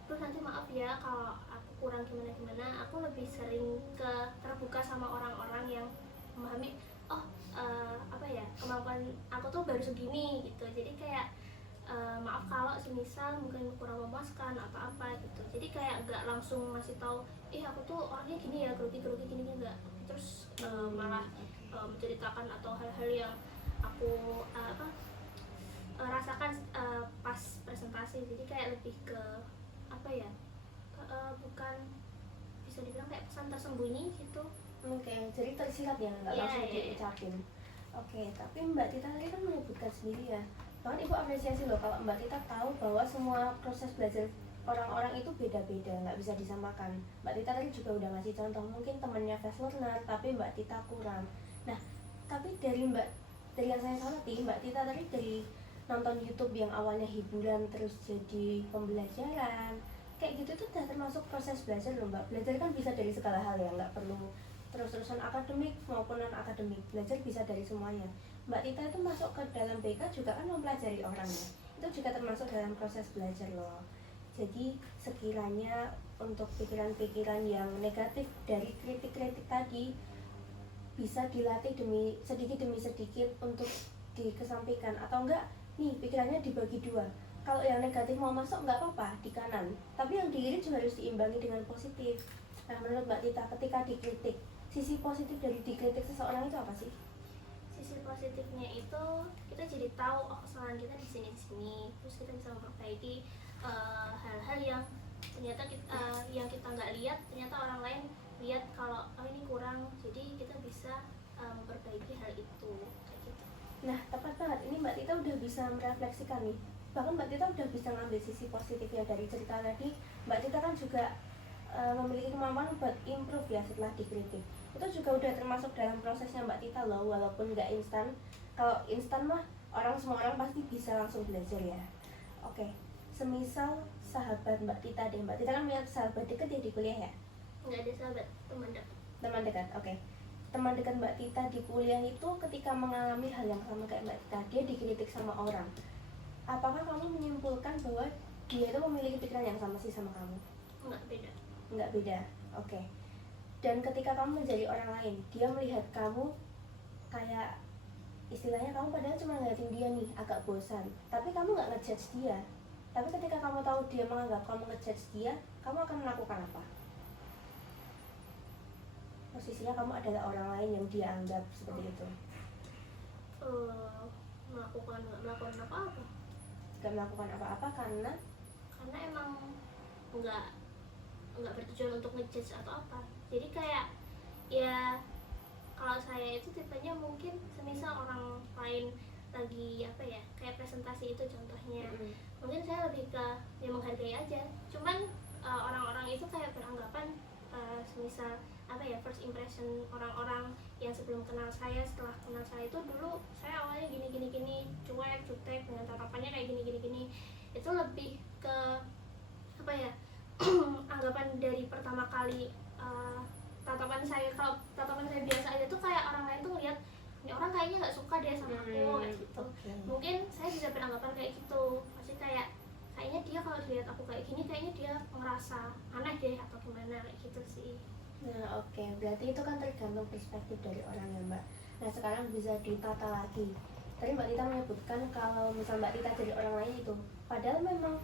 terus nanti maaf ya kalau aku kurang gimana, aku lebih sering ke terbuka sama orang-orang yang memahami, oh apa ya, kemampuan aku tuh baru segini gitu. Jadi kayak maaf kalau semisal mungkin kurang memuaskan atau apa gitu. Jadi kayak gak langsung ngasih tahu, aku tuh orangnya gini ya, grogi gini enggak. Terus malah menceritakan atau hal-hal yang aku rasakan pas presentasi. Jadi kayak lebih ke apa ya, bukan bisa dibilang kayak pesan tersembunyi gitu. Oke, jadi tersirat ya, nggak langsung diucapin. Oke, tapi Mbak Tita tadi kan menyebutkan sendiri ya, bahkan Ibu apresiasi loh kalau Mbak Tita tahu bahwa semua proses belajar orang-orang itu beda-beda, nggak bisa disamakan. Mbak Tita tadi juga udah ngasih contoh, mungkin temennya fast learner tapi Mbak Tita kurang. Nah, tapi dari yang saya soroti, Mbak Tita tadi dari nonton YouTube yang awalnya hiburan terus jadi pembelajaran, kayak gitu tuh udah termasuk proses belajar loh Mbak. Belajar kan bisa dari segala hal ya, nggak perlu terus-terusan akademik maupun non akademik, belajar bisa dari semuanya. Mbak Tita itu masuk ke dalam BK juga kan mempelajari orang ya, itu juga termasuk dalam proses belajar loh. Jadi sekiranya untuk pikiran-pikiran yang negatif dari kritik-kritik tadi bisa dilatih sedikit demi sedikit untuk dikesampingkan, atau enggak nih pikirannya dibagi dua. Kalau yang negatif mau masuk nggak apa-apa di kanan, tapi yang di kiri juga harus diimbangi dengan positif. Nah, menurut Mbak Tita ketika dikritik, sisi positif dari dikritik seseorang itu apa sih? Sisi positifnya itu kita jadi tahu oh kesalahan kita di sini, terus kita bisa memperbaiki hal-hal yang ternyata yang kita nggak lihat, ternyata orang lain lihat kalau ini kurang, jadi kita bisa memperbaiki hal itu kayak gitu. Nah, tepat banget, ini Mbak Tita udah bisa merefleksikan nih, bahkan Mbak Tita udah bisa ngambil sisi positifnya dari cerita tadi. Mbak Tita kan juga memiliki kemampuan buat improve ya setelah dikritik. Itu juga udah termasuk dalam prosesnya Mbak Tita loh, walaupun nggak instan. Kalau instan mah semua orang pasti bisa langsung belajar ya. Oke, semisal sahabat Mbak Tita deh, Mbak Tita kan punya sahabat deket ya di kuliah ya? Nggak ada sahabat, teman dekat. Teman dekat, oke. Teman dekat Mbak Tita di kuliah itu ketika mengalami hal yang sama kayak Mbak Tita, dia dikritik sama orang, apakah kamu menyimpulkan bahwa dia itu memiliki pikiran yang sama sih sama kamu? Nggak beda. Nggak beda, oke. Dan ketika kamu menjadi orang lain, dia melihat kamu kayak istilahnya kamu padahal cuma ngeliatin dia nih agak bosan, tapi kamu nggak ngejudge dia. Tapi ketika kamu tahu dia menganggap kamu ngejudge dia, kamu akan melakukan apa? Posisinya kamu adalah orang lain yang dia anggap seperti itu. Melakukan apa-apa. Gak melakukan apa-apa karena emang nggak bertujuan untuk ngejudge atau apa. Jadi kayak ya kalau saya itu tipenya mungkin semisal orang lain lagi apa ya, kayak presentasi itu contohnya, mungkin saya lebih ke ya menghargai aja. Cuman orang-orang itu kayak beranggapan semisal apa ya, first impression orang-orang yang sebelum kenal saya, setelah kenal saya itu dulu saya awalnya gini cuek jutek dengan tatapannya kayak gini, itu lebih ke apa ya anggapan dari pertama kali tatapan saya. Kalau tatapan saya biasa aja tuh kayak orang lain tuh ngeliat ini orang kayaknya nggak suka deh sama aku kayak gitu. Mungkin saya bisa beranggapan kayak gitu, pasti kayaknya dia kalau dilihat aku kayak gini kayaknya dia ngerasa aneh deh atau gimana kayak gitu sih. Nah oke, berarti itu kan tergantung perspektif dari orang ya Mbak. Nah sekarang bisa ditata lagi. Tadi Mbak Tita menyebutkan kalau misal Mbak Tita jadi orang lain itu, padahal memang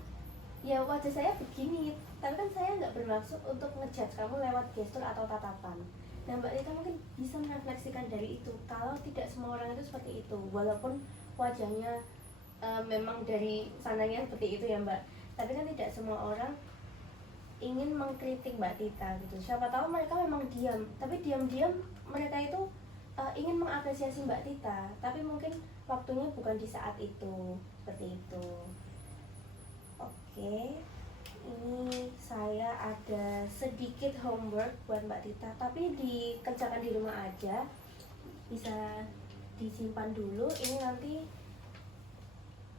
ya wajah saya begini, tapi kan saya nggak bermaksud untuk ngejudge kamu lewat gestur atau tatapan. Nah Mbak Tita mungkin bisa merefleksikan dari itu, kalau tidak semua orang itu seperti itu, walaupun wajahnya memang dari sananya seperti itu ya Mbak, tapi kan tidak semua orang ingin mengkritik Mbak Tita gitu. Siapa tahu mereka memang diam, tapi diam-diam mereka itu ingin mengapresiasi Mbak Tita, tapi mungkin waktunya bukan di saat itu, seperti itu. Oke, ini saya ada sedikit homework buat Mbak Tita, tapi dikerjakan di rumah aja, bisa disimpan dulu. Ini nanti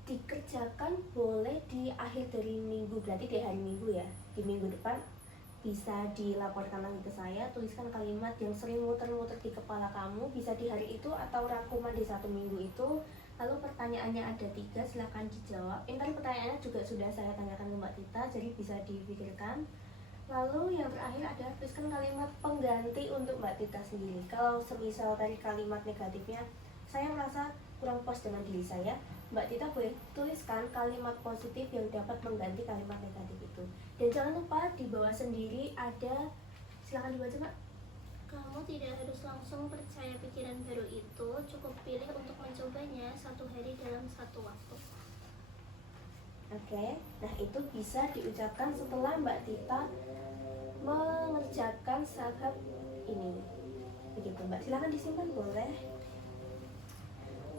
dikerjakan boleh di akhir dari minggu, berarti di hari Minggu ya, di minggu depan bisa dilaporkan lagi ke saya. Tuliskan kalimat yang sering muter-muter di kepala kamu, bisa di hari itu atau rangkuman di 1 minggu itu. Lalu pertanyaannya ada 3, silahkan dijawab. Ini tadi pertanyaannya juga sudah saya tanyakan ke Mbak Tita, jadi bisa dipikirkan. Lalu yang terakhir ada tuliskan kalimat pengganti untuk Mbak Tita sendiri. Kalau semisal tadi kalimat negatifnya, saya merasa kurang puas dengan diri saya, Mbak Tita boleh tuliskan kalimat positif yang dapat mengganti kalimat negatif itu. Dan jangan lupa di bawah sendiri ada, silakan dibaca Mbak. Kamu tidak harus langsung percaya pikiran baru itu, cukup pilih untuk mencobanya 1 hari dalam 1 waktu. Oke, nah itu bisa diucapkan setelah Mbak Tita mengerjakan sahab ini. Begitu Mbak, silakan disimpan boleh.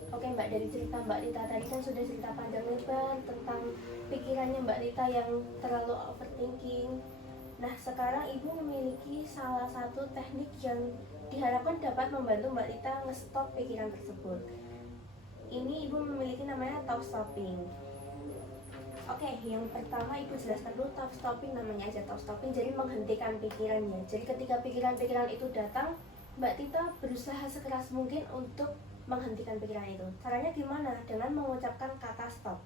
Oke Mbak, dari cerita Mbak Tita tadi kan sudah cerita panjang lebar tentang pikirannya Mbak Tita yang terlalu overthinking. Nah sekarang Ibu memiliki salah satu teknik yang diharapkan dapat membantu Mbak Tita nge-stop pikiran tersebut. Ini Ibu memiliki namanya thought stopping. Oke, yang pertama Ibu jelaskan dulu thought stopping, namanya aja thought stopping, jadi menghentikan pikirannya. Jadi ketika pikiran-pikiran itu datang, Mbak Tita berusaha sekeras mungkin untuk menghentikan pikiran itu. Caranya gimana? Dengan mengucapkan kata stop.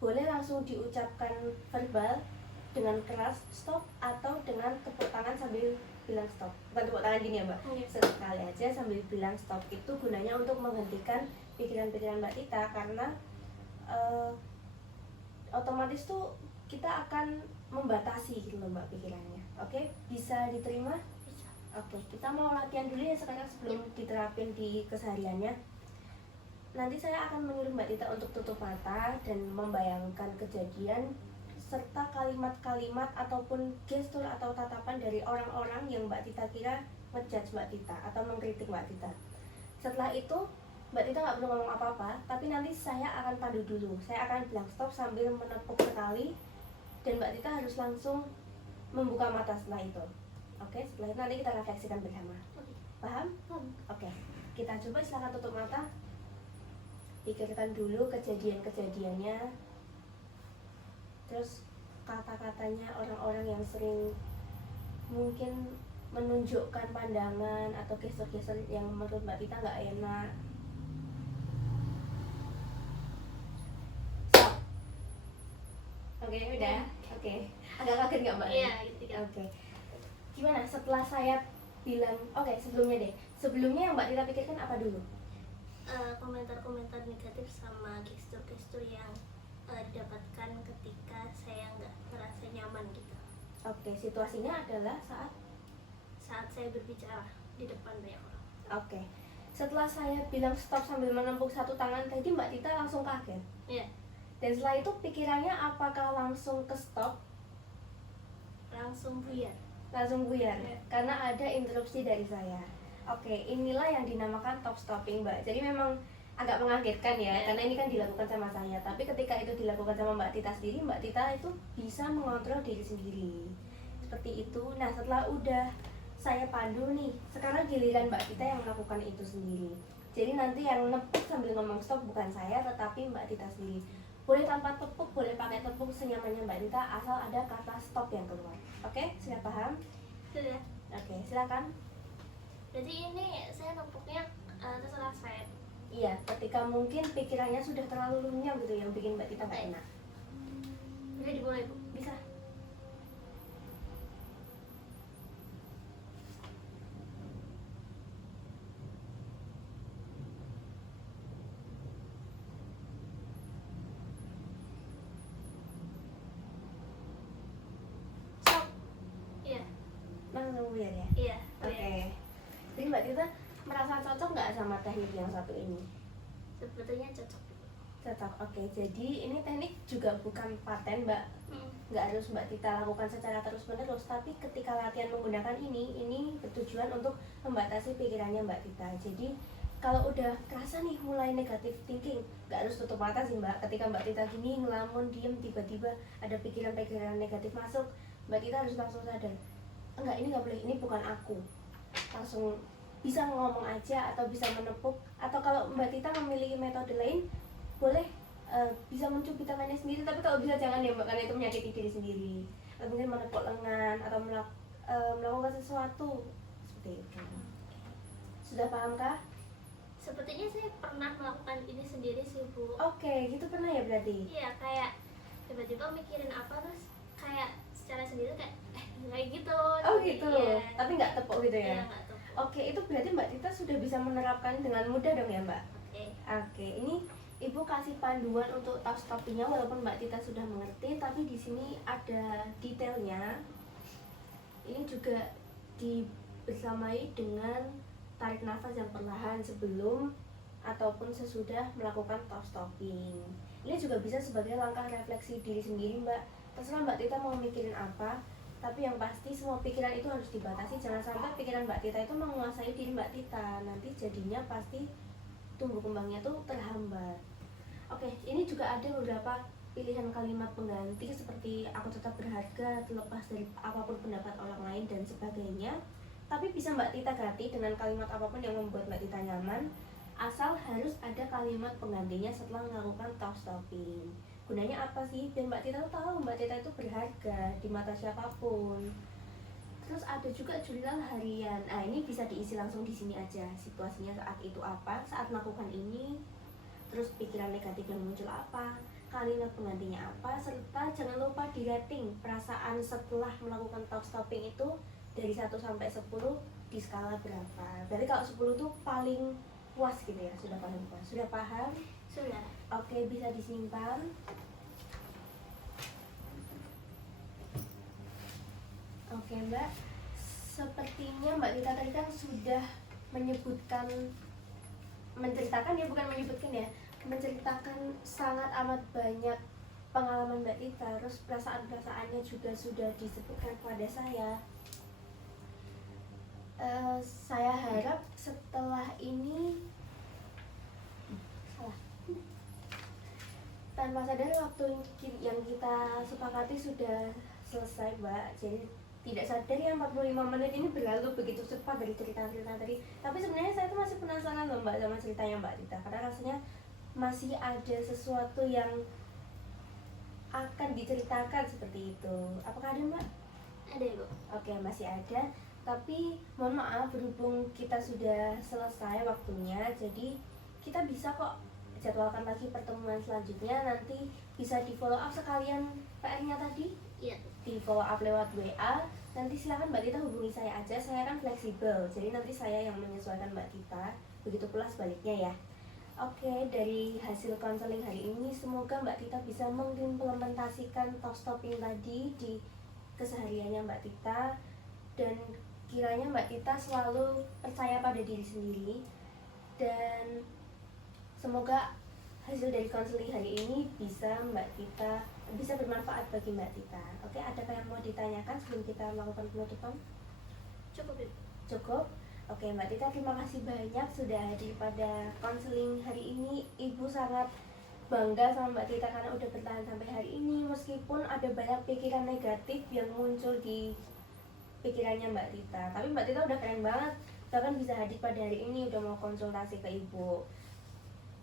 Boleh langsung diucapkan verbal dengan keras stop, atau dengan tepuk tangan sambil bilang stop. Bukan tepuk tangan gini ya Mbak, sekali aja sambil bilang stop. Itu gunanya untuk menghentikan pikiran-pikiran Mbak Tita, karena otomatis tuh kita akan membatasi gitu loh Mbak pikirannya. Oke, bisa diterima? Bisa. Oke, kita mau latihan dulu ya sekarang sebelum diterapin di kesehariannya. Nanti saya akan menyuruh Mbak Tita untuk tutup mata dan membayangkan kejadian serta kalimat-kalimat ataupun gestur atau tatapan dari orang-orang yang Mbak Tita kira ngejudge Mbak Tita atau mengkritik Mbak Tita. Setelah itu Mbak Tita nggak perlu ngomong apa-apa, tapi nanti saya akan pandu dulu. Saya akan bilang stop sambil menepuk sekali, dan Mbak Tita harus langsung membuka mata setelah itu. Oke, setelah itu nanti kita refleksikan bersama. Paham? Oke, kita coba, silakan tutup mata. Pikirkan dulu kejadian-kejadiannya, terus kata-katanya orang-orang yang sering mungkin menunjukkan pandangan atau gestur-gestur yang menurut Mbak Tita nggak enak. Stop. Oke, udah. Oke. Agak kaget nggak Mbak? Iya, gitu kan. Oke. Gimana setelah saya bilang, oke, sebelumnya deh. Sebelumnya yang Mbak Tita pikirkan apa dulu? Komentar-komentar negatif sama gestur-gestur yang didapatkan ketika saya nggak merasa nyaman gitu. Oke, situasinya adalah Saat saya berbicara di depan banyak orang. oke. Setelah saya bilang stop sambil menepuk satu tangan tadi, Mbak Tita langsung kaget. Iya, Dan setelah itu pikirannya apakah langsung ke stop? langsung buyar. Langsung buyar, Iya. karena ada interupsi dari saya. Oke, inilah yang dinamakan top stopping Mbak. Jadi memang agak mengagetkan ya, Iya. karena ini kan dilakukan sama saya. Tapi ketika itu dilakukan sama Mbak Tita sendiri, Mbak Tita itu bisa mengontrol diri sendiri. Seperti itu. Nah setelah udah saya pandu nih, sekarang giliran Mbak Tita yang melakukan itu sendiri. Jadi nanti yang nepuk sambil ngomong stop bukan saya, tetapi Mbak Tita sendiri. Boleh tanpa tepuk, boleh pakai tepuk, senyamannya Mbak Tita, asal ada kata stop yang keluar. Oke, sudah paham? Sudah. Oke, silakan. Jadi ini saya nempuknya terserah saya. Iya, ketika mungkin pikirannya sudah terlalu runyam gitu yang bikin Mbak Tita nggak Oke. enak. Bisa dimulai Bu. Bisa. Stop. Iya, Langsung buyar ya? iya. Oke. Jadi Mbak Tita merasa cocok nggak sama teknik yang satu ini? Sebetulnya cocok. Cocok. Oke, jadi ini teknik juga bukan paten Mbak, nggak harus Mbak Tita lakukan secara terus menerus, tapi ketika latihan menggunakan ini bertujuan untuk membatasi pikirannya Mbak Tita. Jadi kalau udah kerasa nih mulai negatif thinking, nggak harus tutup mata sih Mbak. Ketika Mbak Tita gini ngelamun diem, tiba-tiba ada pikiran-pikiran negatif masuk, Mbak Tita harus langsung sadar, enggak, ini nggak boleh, ini bukan aku. Langsung bisa ngomong aja atau bisa menepuk, atau kalau Mbak Tita memiliki metode lain boleh bisa mencubit tangannya sendiri, tapi kalau bisa jangan ya Mbak, karena itu menyakiti diri sendiri. Atau mungkin menepuk lengan atau melakukan sesuatu seperti itu. Sudah pahamkah? Sepertinya saya pernah melakukan ini sendiri sih Bu. Oke, gitu pernah ya berarti? Iya, kayak tiba-tiba mikirin apa terus kayak secara sendiri kayak kayak gitu. Oh Jadi, gitu, iya. tapi nggak tepuk gitu ya? Iya, nggak tahu. Oke, itu berarti Mbak Tita sudah bisa menerapkan dengan mudah dong ya Mbak? Oke. Oke, ini Ibu kasih panduan untuk tahu stoppingnya, walaupun Mbak Tita sudah mengerti, tapi di sini ada detailnya. Ini juga dibersamai dengan tarik nafas yang perlahan sebelum ataupun sesudah melakukan tahu stopping. Ini juga bisa sebagai langkah refleksi diri sendiri Mbak. Terserah Mbak Tita mau mikirin apa, tapi yang pasti semua pikiran itu harus dibatasi. Jangan sampai pikiran Mbak Tita itu menguasai diri Mbak Tita. Nanti jadinya pasti tumbuh kembangnya tuh terhambat. Oke, ini juga ada beberapa pilihan kalimat pengganti seperti aku tetap berharga terlepas dari apapun pendapat orang lain dan sebagainya. Tapi bisa Mbak Tita ganti dengan kalimat apapun yang membuat Mbak Tita nyaman, asal harus ada kalimat penggantinya setelah melakukan tahu stopping. Gunanya apa sih? Biar Mbak Tita tahu Mbak Tita itu berharga di mata siapapun. Terus ada juga jurnal harian. Nah, ini bisa diisi langsung di sini aja. Situasinya saat itu apa, saat melakukan ini, terus pikiran negatif yang muncul apa, kalimat penggantinya apa, serta jangan lupa di rating perasaan setelah melakukan tahu stopping itu dari 1 sampai 10 di skala berapa. Berarti kalau 10 tuh paling puas gitu ya, sudah paling puas. Sudah paham? Sudah. Oke, bisa disimpan. Oke Mbak, sepertinya Mbak Tita tadi kan sudah menceritakan ya, bukan menyebutkan ya, menceritakan sangat amat banyak pengalaman Mbak Tita, terus perasaan-perasaannya juga sudah disebutkan kepada saya. Saya harap setelah ini tanpa sadar waktu yang kita sepakati sudah selesai Mbak. Jadi tidak sadar ya 45 menit ini berlalu begitu cepat dari cerita-cerita tadi. Tapi sebenarnya saya tuh masih penasaran loh Mbak sama ceritanya Mbak Tita, karena rasanya masih ada sesuatu yang akan diceritakan seperti itu. Apakah ada Mbak? Ada Bu. Oke, masih ada. Tapi mohon maaf, berhubung kita sudah selesai waktunya, jadi kita bisa kok jadwalkan lagi pertemuan selanjutnya. Nanti bisa di follow up sekalian PR-nya tadi. Iya. Di follow up lewat WA. Nanti silakan Mbak Tita hubungi saya aja, saya kan fleksibel. Jadi nanti saya yang menyesuaikan Mbak Tita. Begitu pula sebaliknya ya. Oke, dari hasil konseling hari ini semoga Mbak Tita bisa mengimplementasikan tahu stopping tadi di kesehariannya Mbak Tita, dan kiranya Mbak Tita selalu percaya pada diri sendiri, dan semoga hasil dari konseling hari ini bisa bermanfaat bagi Mbak Tita. Oke, adakah yang mau ditanyakan sebelum kita melakukan penutupan? Cukup Ibu. Cukup? Oke Mbak Tita, terima kasih banyak sudah hadir pada konseling hari ini. Ibu sangat bangga sama Mbak Tita karena udah bertahan sampai hari ini, meskipun ada banyak pikiran negatif yang muncul di pikirannya Mbak Tita. Tapi Mbak Tita udah keren banget, bahkan bisa hadir pada hari ini, udah mau konsultasi ke Ibu.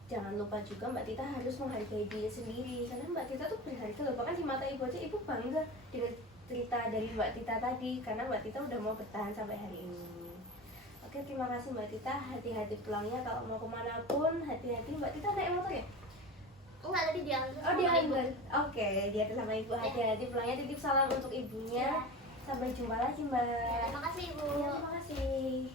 Jangan lupa juga Mbak Tita harus menghargai diri sendiri, karena Mbak Tita tuh berharga loh. Bahkan di mata Ibu aja Ibu bangga dengan cerita dari Mbak Tita tadi, karena Mbak Tita udah mau bertahan sampai hari ini. Oke, terima kasih Mbak Tita, hati-hati pulangnya. Kalau mau kemana pun hati-hati. Mbak Tita naik motor ya? Enggak, tadi diantar Oh, sama dia Ibu. Oke, dia sama Ibu, hati-hati pulangnya. Titip salam untuk ibunya. Ya. Sampai jumpa lagi Mbak. Terima kasih Ibu. Ya, terima kasih.